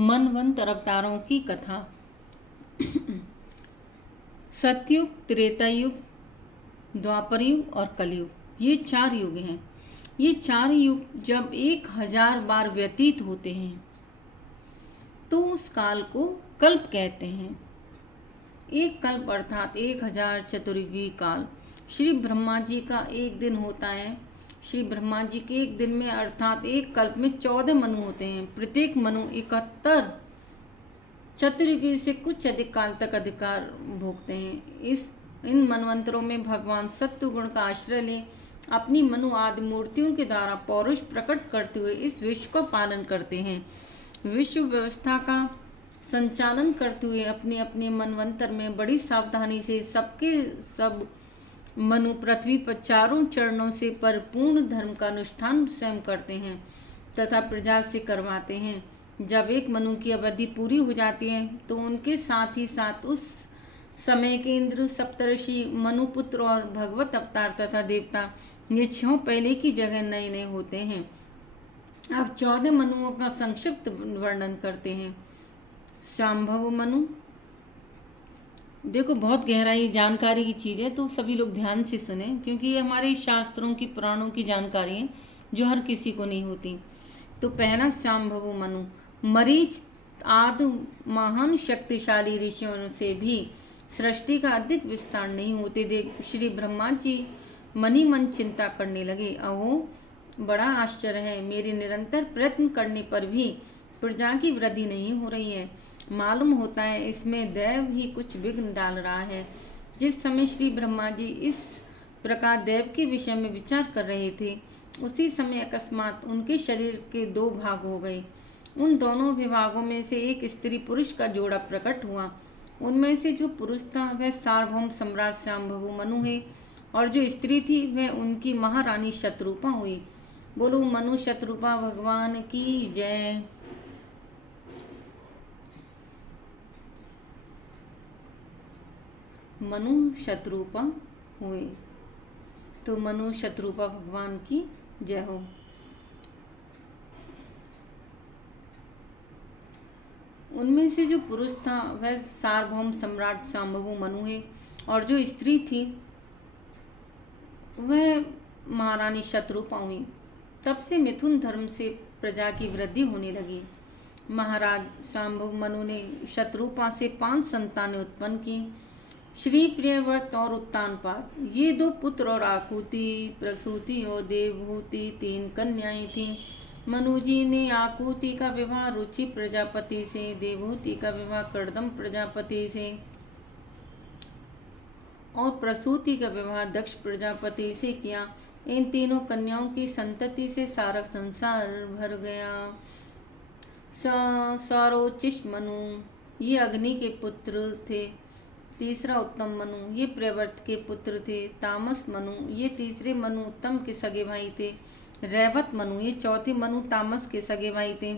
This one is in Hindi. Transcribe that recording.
मनवंतर अवतारों की कथा। सतयुग, त्रेता युग, द्वापर युग और कलयुग, ये 4 युग हैं। ये 4 युग जब 1000 बार व्यतीत होते हैं तो उस काल को कल्प कहते हैं। एक कल्प अर्थात 1000 चतुर्युगी काल। श्री ब्रह्मा जी का एक दिन होता है। श्री ब्रह्मा जी के एक दिन में अर्थात एक कल्प में 14 मनु होते हैं। प्रत्येक मनु 71 चतुर्युगी से कुछ अधिक काल तक अधिकार भोगते हैं। इन मनवंतरों में भगवान सत्वगुण का आश्रय ले अपनी मनु आदि मूर्तियों के द्वारा पौरुष प्रकट करते हुए इस विश्व का पालन करते हैं। विश्व व्यवस्था का संचालन करते हुए अपने अपने मनवंतर में बड़ी सावधानी से सब मनु पृथ्वी पर चारों चरणों से परिपूर्ण धर्म का अनुष्ठान स्वयं करते हैं तथा प्रजा से करवाते हैं। जब एक मनु की अवधि पूरी हो जाती है तो उनके साथ ही साथ उस समय के इंद्र, सप्तर्षि, मनुपुत्र और भगवत अवतार तथा देवता ये 6 पहले की जगह नए नए होते हैं। अब 14 मनुओं का संक्षिप्त वर्णन करते हैं। शांभव मनु, देखो बहुत गहराई जानकारी की चीज़ है तो सभी लोग ध्यान से सुने, क्योंकि ये हमारे शास्त्रों की, पुराणों की जानकारी है जो हर किसी को नहीं होती। तो पहला शांभव मनु, मरीच आदि महान शक्तिशाली ऋषियों से भी सृष्टि का अधिक विस्तार नहीं होते देख श्री ब्रह्मा जी मनी मन चिंता करने लगे। अहो, बड़ा आश्चर्य है, मेरे निरंतर प्रयत्न करने पर भी प्रजा की वृद्धि नहीं हो रही है। मालूम होता है इसमें दैव ही कुछ विघ्न डाल रहा है। जिस समय श्री ब्रह्मा जी इस प्रकार देव के विषय में विचार कर रहे थे उसी समय अकस्मात उनके शरीर के 2 भाग हो गए। उन दोनों विभागों में से एक स्त्री पुरुष का जोड़ा प्रकट हुआ। उनमें से जो पुरुष था वह सार्वभौम सम्राट शांभव मनु है और जो स्त्री थी वह उनकी महारानी शत्रुपा हुई। बोलो मनु शत्रुपा भगवान की जय। मनु शत्रुपा हुए, तो मनु शत्रुपा भगवान की जय हो। उनमें से जो पुरुष था वह सार्वभौम सम्राट शांभव मनु है और जो स्त्री थी वह महारानी शत्रुपा हुई। तब से मिथुन धर्म से प्रजा की वृद्धि होने लगी। महाराज शांभव मनु ने शत्रुपा से 5 संतानें उत्पन्न की। श्री प्रियव्रत और उत्तानपाद ये 2 पुत्र और आकुति, प्रसूति और देवभूति 3 कन्याएं थीं। मनु जी ने आकुति का विवाह रुचि प्रजापति से, देवहूति का विवाह कर्दम प्रजापति से और प्रसूति का विवाह दक्ष प्रजापति से किया। इन तीनों कन्याओं की संतति से सारा संसार भर गया। सौरोचिष मनु ये अग्नि के पुत्र थे। तीसरा उत्तम मनु ये प्रियव्रत के पुत्र थे। तामस मनु ये तीसरे मनु उत्तम के सगे भाई थे। रैवत मनु ये चौथे मनु तामस के सगे भाई थे।